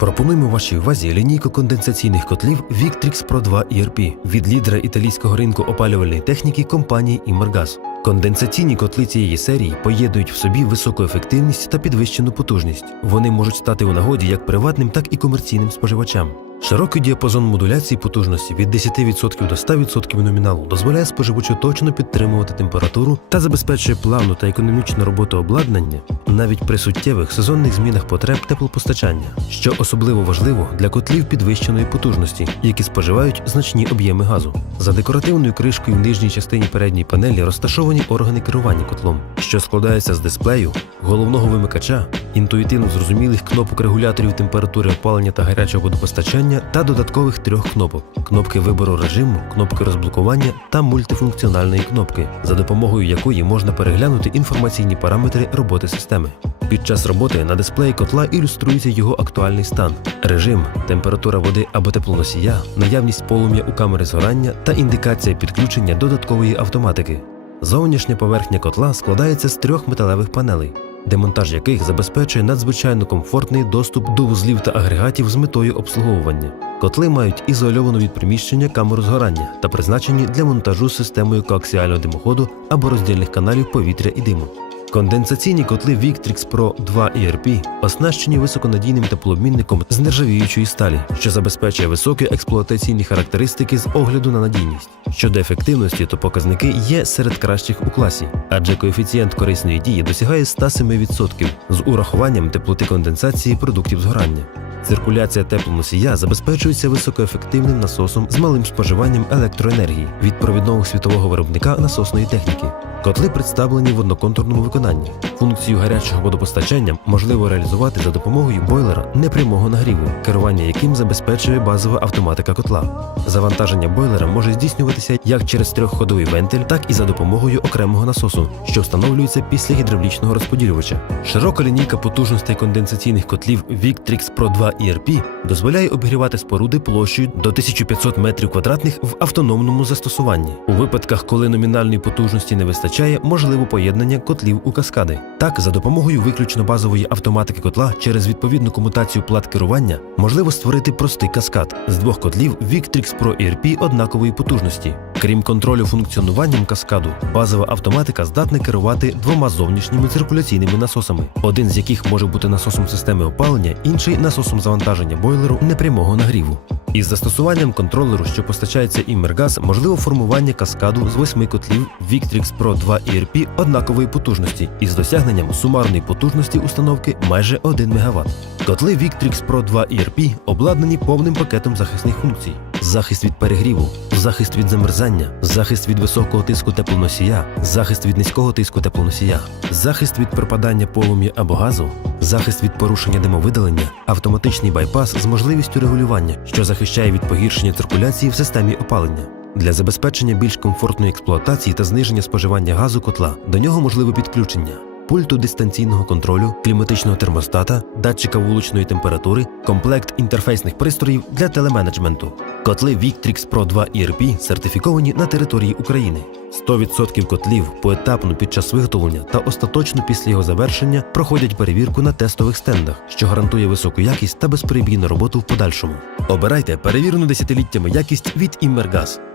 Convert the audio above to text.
Пропонуємо вашій увазі лінійку конденсаційних котлів Victrix Pro 2 ERP від лідера італійського ринку опалювальної техніки компанії Immergas. Конденсаційні котли цієї серії поєднують в собі високу ефективність та підвищену потужність. Вони можуть стати у нагоді як приватним, так і комерційним споживачам. Широкий діапазон модуляції потужності від 10% до 100% номіналу дозволяє споживачу точно підтримувати температуру та забезпечує плавну та економічну роботу обладнання навіть при суттєвих сезонних змінах потреб теплопостачання, що особливо важливо для котлів підвищеної потужності, які споживають значні об'єми газу. За декоративною кришкою в нижній частині передньої панелі розташовані органи керування котлом, що складаються з дисплею, головного вимикача, інтуїтивно зрозумілих кнопок регуляторів температури опалення та гарячого водопостачання та додаткових трьох кнопок: кнопки вибору режиму, кнопки розблокування та мультифункціональної кнопки, за допомогою якої можна переглянути інформаційні параметри роботи системи. Під час роботи на дисплеї котла ілюструється його актуальний стан, режим, температура води або теплоносія, наявність полум'я у камери згорання та індикація підключення додаткової автоматики. Зовнішня поверхня котла складається з трьох металевих панелей, демонтаж яких забезпечує надзвичайно комфортний доступ до вузлів та агрегатів з метою обслуговування. Котли мають ізольовану від приміщення камеру згорання та призначені для монтажу системою коаксіального димоходу або роздільних каналів повітря і диму. Конденсаційні котли Victrix Pro 2 ERP оснащені високонадійним теплообмінником з нержавіючої сталі, що забезпечує високі експлуатаційні характеристики з огляду на надійність. Щодо ефективності, то показники є серед кращих у класі, адже коефіцієнт корисної дії досягає 107% з урахуванням теплоти конденсації продуктів згорання. Циркуляція теплоносія забезпечується високоефективним насосом з малим споживанням електроенергії від провідного світового виробника насосної техніки. Котли представлені в одноконтурному виконанні. Функцію гарячого водопостачання можливо реалізувати за допомогою бойлера непрямого нагріву, керування яким забезпечує базова автоматика котла. Завантаження бойлера може здійснюватися як через трьохходовий вентиль, так і за допомогою окремого насосу, що встановлюється після гідравлічного розподілювача. Широка лінійка потужностей конденсаційних котлів Victrix Pro 2 ERP дозволяє обігрівати споруди площею до 1500 метрів квадратних в автономному застосуванні. У випадках, коли номінальної потужності не вистачає, можливо поєднання котлів у каскади. Так, за допомогою виключно базової автоматики котла через відповідну комутацію плат керування можливо створити простий каскад з двох котлів Victrix Pro ERP однакової потужності. Крім контролю функціонуванням каскаду, базова автоматика здатна керувати двома зовнішніми циркуляційними насосами, один з яких може бути насосом системи опалення, інший насосом завантаження бойлеру непрямого нагріву. Із застосуванням контролеру, що постачається Immergas, можливо формування каскаду з восьми котлів Victrix Pro 2 ERP однакової потужності із досягненням сумарної потужності установки майже 1 МВт. Котли Victrix Pro 2 ERP обладнані повним пакетом захисних функцій: захист від перегріву, захист від замерзання, захист від високого тиску теплоносія, захист від низького тиску теплоносія, захист від припадання полум'я або газу, захист від порушення димовидалення, автоматичний байпас з можливістю регулювання, що захищає від погіршення циркуляції в системі опалення. Для забезпечення більш комфортної експлуатації та зниження споживання газу котла до нього можливе підключення пульту дистанційного контролю, кліматичного термостата, датчика вуличної температури, комплект інтерфейсних пристроїв для телеменеджменту. Котли Victrix Pro 2 ERP сертифіковані на території України. 100% котлів поетапно під час виготовлення та остаточно після його завершення проходять перевірку на тестових стендах, що гарантує високу якість та безперебійну роботу в подальшому. Обирайте перевірену десятиліттями якість від Immergas.